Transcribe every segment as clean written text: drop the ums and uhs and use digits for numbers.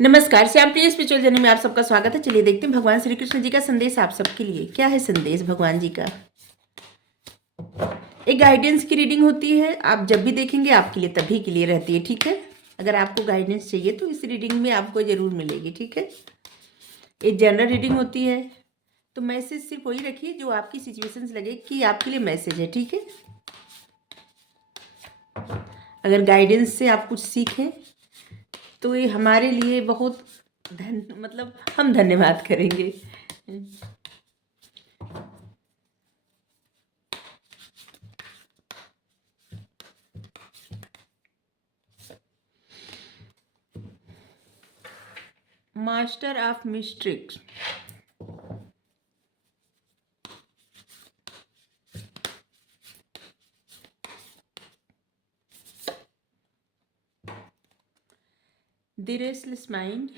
नमस्कार, श्याम प्रिय spiritual journey में आप सबका स्वागत है। चलिए देखते हैं भगवान श्री कृष्ण जी का संदेश आप सबके लिए क्या है। संदेश भगवान जी का एक गाइडेंस की रीडिंग होती है। आप जब भी देखेंगे आपके लिए तभी के लिए रहती है, ठीक है। अगर आपको गाइडेंस चाहिए तो इस रीडिंग में आपको जरूर मिलेगी, ठीक है। एक जनरल रीडिंग होती है तो मैसेज सिर्फ वही रखिए जो आपकी सिचुएशंस लगे कि आपके लिए मैसेज है, ठीक है। अगर गाइडेंस से आप कुछ सीखें तो ये हमारे लिए बहुत हम धन्यवाद करेंगे। Master of mystics, the restless mind,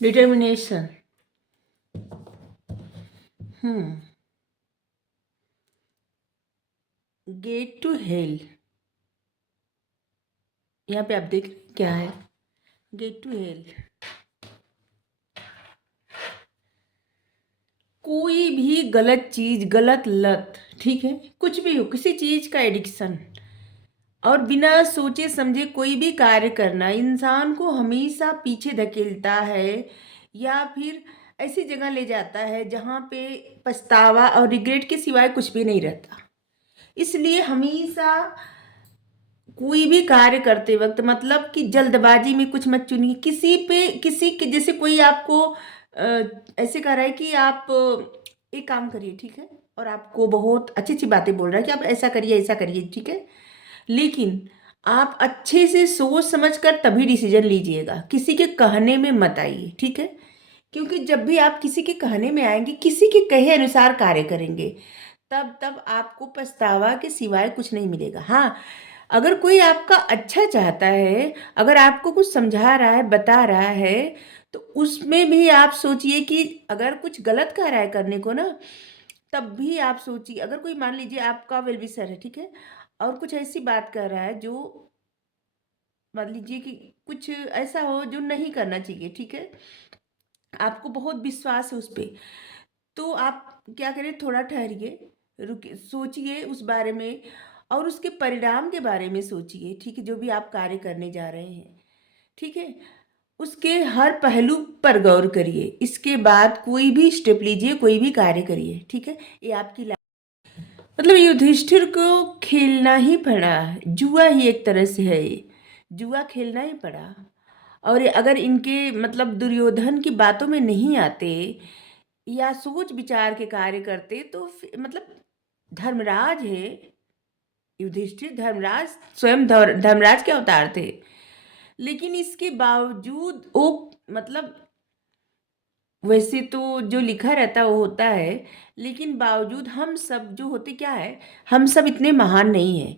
determination, gate to hell. यहाँ पे आप देख क्या है, गेट टू हेल। कोई भी गलत चीज, गलत लत, ठीक है, कुछ भी हो, किसी चीज का एडिक्शन और बिना सोचे समझे कोई भी कार्य करना इंसान को हमेशा पीछे धकेलता है या फिर ऐसी जगह ले जाता है जहाँ पे पछतावा और रिग्रेट के सिवाय कुछ भी नहीं रहता। इसलिए हमेशा कोई भी कार्य करते वक्त मतलब कि जल्दबाजी में कुछ मत चुनिए। किसी पे किसी के जैसे कोई आपको ऐसे कह रहा है कि आप एक काम करिए, ठीक है, और आपको बहुत अच्छी अच्छी बातें बोल रहा है कि आप ऐसा करिए, ठीक है, लेकिन आप अच्छे से सोच समझ कर तभी डिसीजन लीजिएगा। किसी के कहने में मत आइए, ठीक है, क्योंकि जब भी आप किसी के कहने में आएंगे, किसी के कहे अनुसार कार्य करेंगे, तब तब आपको पछतावा के सिवाय कुछ नहीं मिलेगा। हाँ, अगर कोई आपका अच्छा चाहता है, अगर आपको कुछ समझा रहा है, बता रहा है, तो उसमें भी आप सोचिए कि अगर कुछ गलत कह रहा है करने को ना, तब भी आप सोचिए। अगर कोई मान लीजिए आपका वेल विशर है, ठीक है, और कुछ ऐसी बात कर रहा है जो मान लीजिए कि कुछ ऐसा हो जो नहीं करना चाहिए, ठीक है, आपको बहुत विश्वास है उस पे, तो आप क्या करें, थोड़ा ठहरिए, रुकिए, सोचिए उस बारे में और उसके परिणाम के बारे में सोचिए, ठीक है, जो भी आप कार्य करने जा रहे हैं, ठीक है, उसके हर पहलू पर गौर करिए। इसके बाद कोई भी स्टेप लीजिए, कोई भी कार्य करिए, ठीक है। ये आपकी मतलब युधिष्ठिर को खेलना ही पड़ा, जुआ ही एक तरह से है, ये जुआ खेलना ही पड़ा। और अगर इनके मतलब दुर्योधन की बातों में नहीं आते या सोच विचार के कार्य करते तो मतलब धर्मराज है युधिष्ठिर, धर्मराज स्वयं धर्मराज के अवतार थे, लेकिन इसके बावजूद वो मतलब वैसे तो जो लिखा रहता है वो होता है, लेकिन बावजूद हम सब जो होते क्या है, हम सब इतने महान नहीं है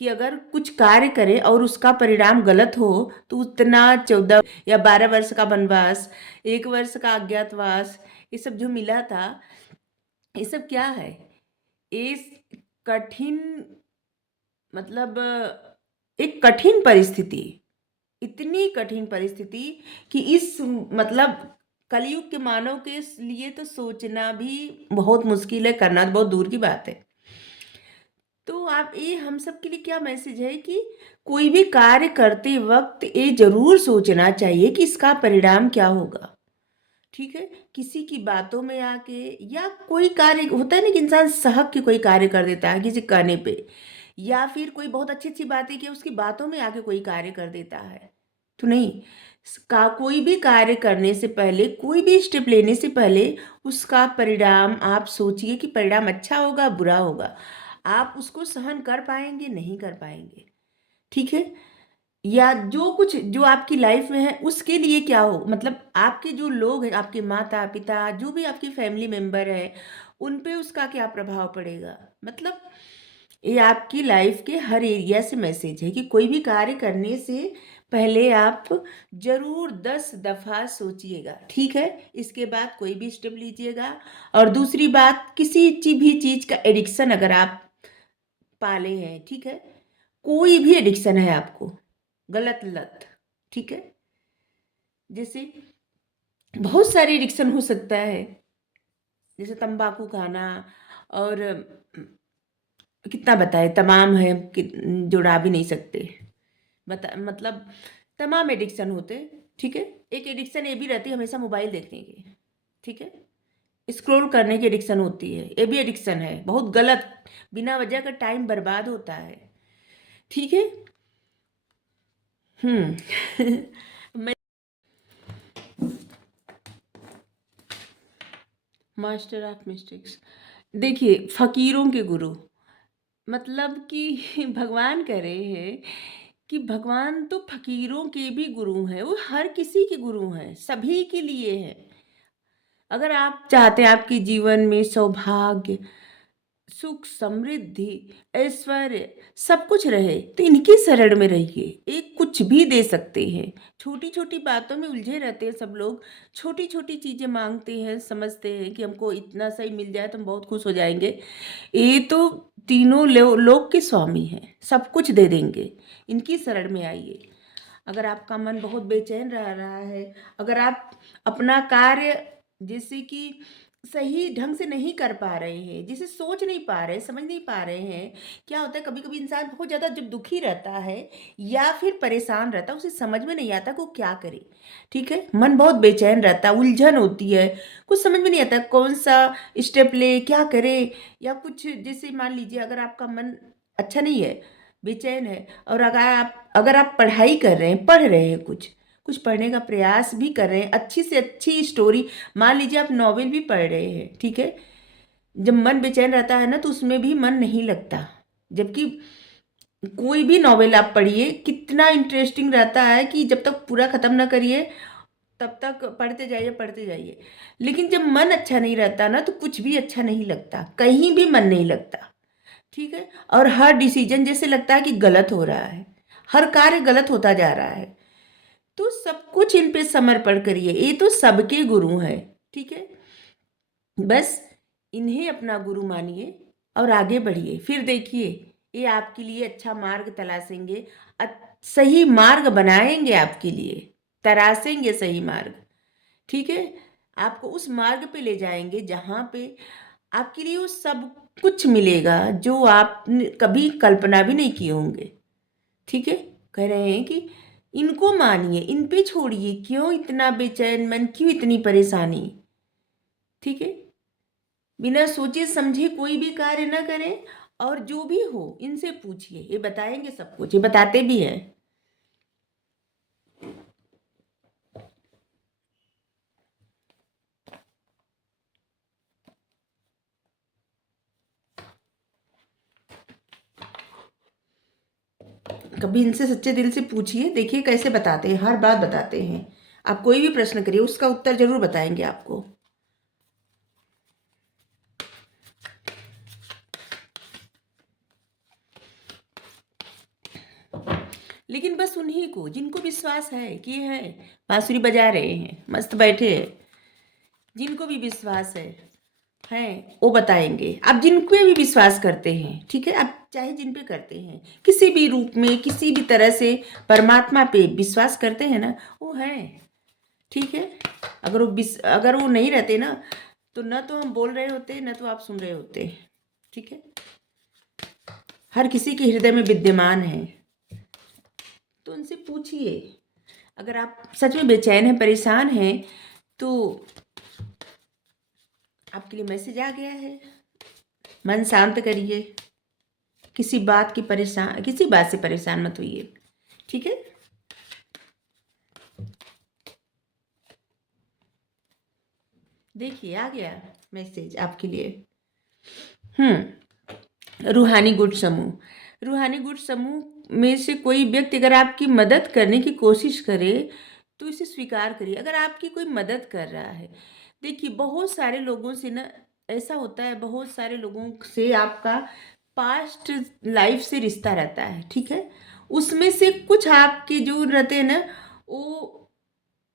कि अगर कुछ कार्य करें और उसका परिणाम गलत हो तो उतना 14 या 12 वर्ष का वनवास, 1 वर्ष का अज्ञातवास, ये सब जो मिला था, ये सब क्या है, ये कठिन मतलब एक कठिन परिस्थिति, इतनी कठिन परिस्थिति कि इस मतलब कलयुग के मानव के लिए तो सोचना भी बहुत मुश्किल है, करना तो बहुत दूर की बात है। तो आप ये हम सब के लिए क्या मैसेज है कि कोई भी कार्य करते वक्त ये जरूर सोचना चाहिए कि इसका परिणाम क्या होगा, ठीक है। किसी की बातों में आके या कोई कार्य होता है ना कि इंसान सहक के कोई कार्य कर देता है किसी कहने पे, या फिर कोई बहुत अच्छी अच्छी बातें की उसकी बातों में आके कोई कार्य कर देता है, तो नहीं, का कोई भी कार्य करने से पहले, कोई भी स्टेप लेने से पहले उसका परिणाम आप सोचिए कि परिणाम अच्छा होगा बुरा होगा, आप उसको सहन कर पाएंगे नहीं कर पाएंगे, ठीक है, या जो कुछ जो आपकी लाइफ में है उसके लिए क्या हो, मतलब आपके जो लोग हैं, आपके माता पिता, जो भी आपकी फैमिली मेंबर है, उन पे उसका क्या प्रभाव पड़ेगा। मतलब ये आपकी लाइफ के हर एरिया से मैसेज है कि कोई भी कार्य करने से पहले आप जरूर 10 दफा सोचिएगा, ठीक है? इसके बाद कोई भी स्टेप लीजिएगा। और दूसरी बात, किसी भी चीज का एडिक्शन अगर आप पाले हैं, ठीक है, कोई भी एडिक्शन है आपको, गलत लत, ठीक है, जैसे बहुत सारे एडिक्शन हो सकता है, जैसे तंबाकू खाना, और कितना बताए, तमाम है कि जुड़ा भी नहीं सकते, मतलब तमाम एडिक्शन होते, ठीक है। एक एडिक्शन ये भी रहती है हमेशा मोबाइल देखने की, ठीक है, स्क्रॉल करने की एडिक्शन होती है, ये भी एडिक्शन है, बहुत गलत, बिना वजह का टाइम बर्बाद होता है, ठीक है। मैं मास्टर ऑफ मिस्टेक्स, देखिए, फकीरों के गुरु, मतलब कि भगवान कह रहे हैं कि भगवान तो फकीरों के भी गुरु हैं, वो हर किसी के गुरु हैं, सभी के लिए हैं। अगर आप चाहते हैं आपके जीवन में सौभाग्य, सुख, समृद्धि, ऐश्वर्य सब कुछ रहे, तो इनकी शरण में रहिए, एक कुछ भी दे सकते हैं। छोटी छोटी बातों में उलझे रहते हैं सब लोग, छोटी छोटी चीजें मांगते हैं, समझते हैं कि हमको इतना सही मिल जाए तो हम बहुत खुश हो जाएंगे। ये तो तीनों लोक के स्वामी हैं, सब कुछ दे देंगे, इनकी शरण में आइए। अगर आपका मन बहुत बेचैन रह रहा है, अगर आप अपना कार्य जैसे कि सही ढंग से नहीं कर पा रहे हैं, जिसे सोच नहीं पा रहे, समझ नहीं पा रहे हैं, क्या होता है कभी कभी इंसान बहुत ज़्यादा जब दुखी रहता है या फिर परेशान रहता है, उसे समझ में नहीं आता कि वो क्या करे, ठीक है, मन बहुत बेचैन रहता है, उलझन होती है, कुछ समझ में नहीं आता कौन सा स्टेप ले, क्या करे, या कुछ, जैसे मान लीजिए अगर आपका मन अच्छा नहीं है, बेचैन है, और अगर आप पढ़ाई कर रहे हैं, पढ़ रहे हैं, कुछ कुछ पढ़ने का प्रयास भी कर रहे हैं, अच्छी से अच्छी स्टोरी, मान लीजिए आप नॉवेल भी पढ़ रहे हैं, ठीक है, जब मन बेचैन रहता है ना तो उसमें भी मन नहीं लगता, जबकि कोई भी नॉवेल आप पढ़िए, कितना इंटरेस्टिंग रहता है कि जब तक पूरा खत्म ना करिए तब तक पढ़ते जाइए, पढ़ते जाइए। लेकिन जब मन अच्छा नहीं रहता ना तो कुछ भी अच्छा नहीं लगता, कहीं भी मन नहीं लगता, ठीक है। और हर डिसीजन जैसे लगता है कि गलत हो रहा है, हर कार्य गलत होता जा रहा है। तो सब कुछ इन पे समर्पण करिए, ये तो सबके गुरु हैं, ठीक है। बस इन्हें अपना गुरु मानिए और आगे बढ़िए, फिर देखिए ये आपके लिए अच्छा मार्ग तलाशेंगे, सही मार्ग बनाएंगे आपके लिए, तराशेंगे सही मार्ग, ठीक है। आपको उस मार्ग पे ले जाएंगे जहाँ पे आपके लिए वो सब कुछ मिलेगा जो आप कभी कल्पना भी नहीं किए होंगे, ठीक है। कह रहे हैं कि इनको मानिए, इन पे छोड़िए, क्यों इतना बेचैन मन, क्यों इतनी परेशानी, ठीक है। बिना सोचे समझे कोई भी कार्य ना करें, और जो भी हो इनसे पूछिए, ये बताएंगे सब कुछ, ये बताते भी हैं। कभी इनसे सच्चे दिल से पूछिए, देखिए कैसे बताते हैं, हर बात बताते हैं। आप कोई भी प्रश्न करिए, उसका उत्तर जरूर बताएंगे आपको। लेकिन बस उन्हीं को जिनको विश्वास है कि ये है, बांसुरी बजा रहे हैं, मस्त बैठे हैं, जिनको भी विश्वास है वो बताएंगे। आप जिन पे भी विश्वास करते हैं, ठीक है, आप चाहे जिन पे करते हैं, किसी भी रूप में, किसी भी तरह से परमात्मा पे विश्वास करते हैं ना, वो है, ठीक है। अगर वो नहीं रहते ना तो न तो हम बोल रहे होते, न तो आप सुन रहे होते, ठीक है। हर किसी के हृदय में विद्यमान है, तो उनसे पूछिए। अगर आप सच में बेचैन हैं, परेशान हैं, तो आपके लिए मैसेज आ गया है, मन शांत करिए, किसी बात से परेशान मत होइए, ठीक है। देखिए आ गया मैसेज आपके लिए। रूहानी गुट समूह, रूहानी गुट समूह में से कोई व्यक्ति अगर आपकी मदद करने की कोशिश करे तो इसे स्वीकार करिए, अगर आपकी कोई मदद कर रहा है। देखिए बहुत सारे लोगों से ना ऐसा होता है, बहुत सारे लोगों से आपका पास्ट लाइफ से रिश्ता रहता है, ठीक है। उसमें से कुछ आपके जो रहते हैं ना, वो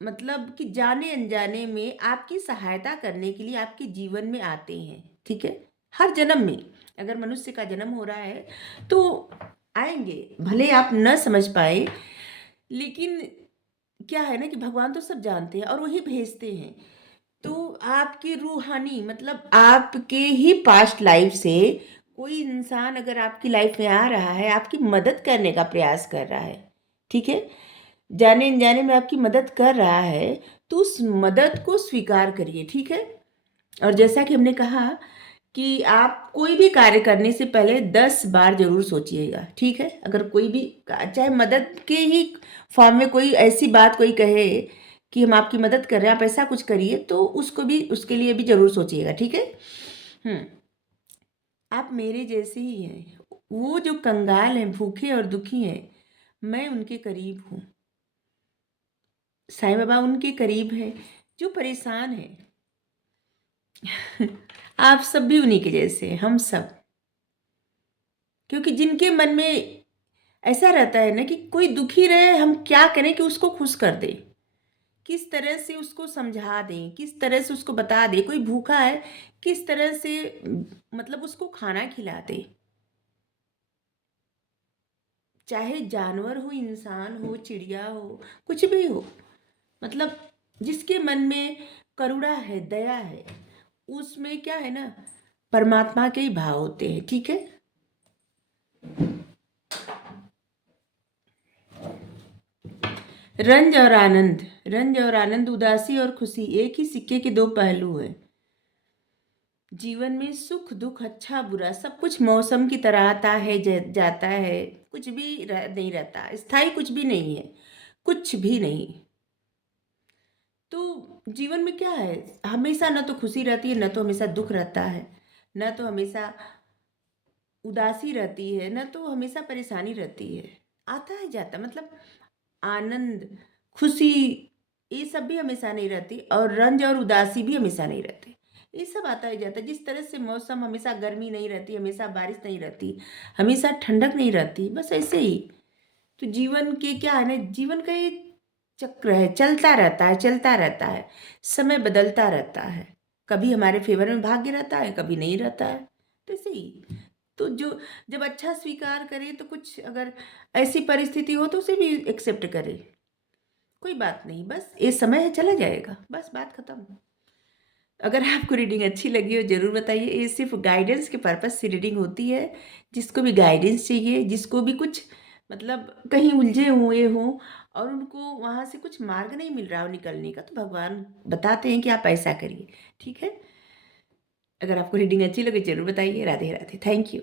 मतलब कि जाने अनजाने में आपकी सहायता करने के लिए आपके जीवन में आते हैं, ठीक है? हर जन्म में अगर मनुष्य का जन्म हो रहा है तो आएंगे, भले आप न समझ पाए, लेकिन क्या है ना कि भगवान तो सब जानते हैं और वही भेजते हैं। तो आपकी रूहानी मतलब आपके ही पास्ट लाइफ से कोई इंसान अगर आपकी लाइफ में आ रहा है, आपकी मदद करने का प्रयास कर रहा है, ठीक है, जाने अनजाने में आपकी मदद कर रहा है, तो उस मदद को स्वीकार करिए, ठीक है। और जैसा कि हमने कहा कि आप कोई भी कार्य करने से पहले 10 बार जरूर सोचिएगा, ठीक है। अगर कोई भी चाहे मदद के ही फॉर्म में कोई ऐसी बात कोई कहे कि हम आपकी मदद कर रहे हैं, आप ऐसा कुछ करिए, तो उसको भी, उसके लिए भी जरूर सोचिएगा, ठीक है। हम्म। आप मेरे जैसे ही हैं, वो जो कंगाल हैं, भूखे और दुखी हैं, मैं उनके करीब हूँ। साईं बाबा उनके करीब हैं जो परेशान हैं। आप सब भी उन्हीं के जैसे हैं, हम सब। क्योंकि जिनके मन में ऐसा रहता है ना कि कोई दुखी रहे, हम क्या करें कि उसको खुश कर दें, किस तरह से उसको समझा दें, किस तरह से उसको बता दें, कोई भूखा है किस तरह से मतलब उसको खाना खिला दें। चाहे जानवर हो, इंसान हो, चिड़िया हो, कुछ भी हो, मतलब जिसके मन में करुणा है, दया है, उसमें क्या है ना, परमात्मा के ही भाव होते हैं, ठीक है। रंज और आनंद, रंज और आनंद, उदासी और खुशी एक ही सिक्के के दो पहलू हैं। जीवन में सुख दुख, अच्छा बुरा, सब कुछ मौसम की तरह आता है, जाता है, कुछ भी नहीं रहता, स्थायी कुछ भी नहीं है, कुछ भी नहीं। तो जीवन में क्या है, हमेशा न तो खुशी रहती है, न तो हमेशा दुख रहता है, न तो हमेशा उदासी रहती है, न तो हमेशा परेशानी रहती है। आता है जाता, मतलब आनंद, खुशी, ये सब भी हमेशा नहीं रहती, और रंज और उदासी भी हमेशा नहीं रहते। ये सब आता ही जाता है। जिस तरह से मौसम हमेशा गर्मी नहीं रहती, हमेशा बारिश नहीं रहती, हमेशा ठंडक नहीं रहती, बस ऐसे ही। तो जीवन के क्या है ना, जीवन का ये चक्र है, चलता रहता है, चलता रहता है, समय बदलता रहता है, कभी हमारे फेवर में भाग्य रहता है, कभी नहीं रहता है, तो ऐसे ही। तो जो जब अच्छा स्वीकार करे, तो कुछ अगर ऐसी परिस्थिति हो तो उसे भी एक्सेप्ट करे, कोई बात नहीं, बस ये समय है, चला जाएगा, बस बात खत्म। अगर आपको रीडिंग अच्छी लगी हो जरूर बताइए। ये सिर्फ गाइडेंस के पर्पज से रीडिंग होती है। जिसको भी गाइडेंस चाहिए, जिसको भी कुछ मतलब कहीं उलझे हुए हों और उनको वहाँ से कुछ मार्ग नहीं मिल रहा हो निकलने का, तो भगवान बताते हैं कि आप ऐसा करिए, ठीक है। अगर आपको रीडिंग अच्छी लगे जरूर बताइए। Radhe Radhe, thank you.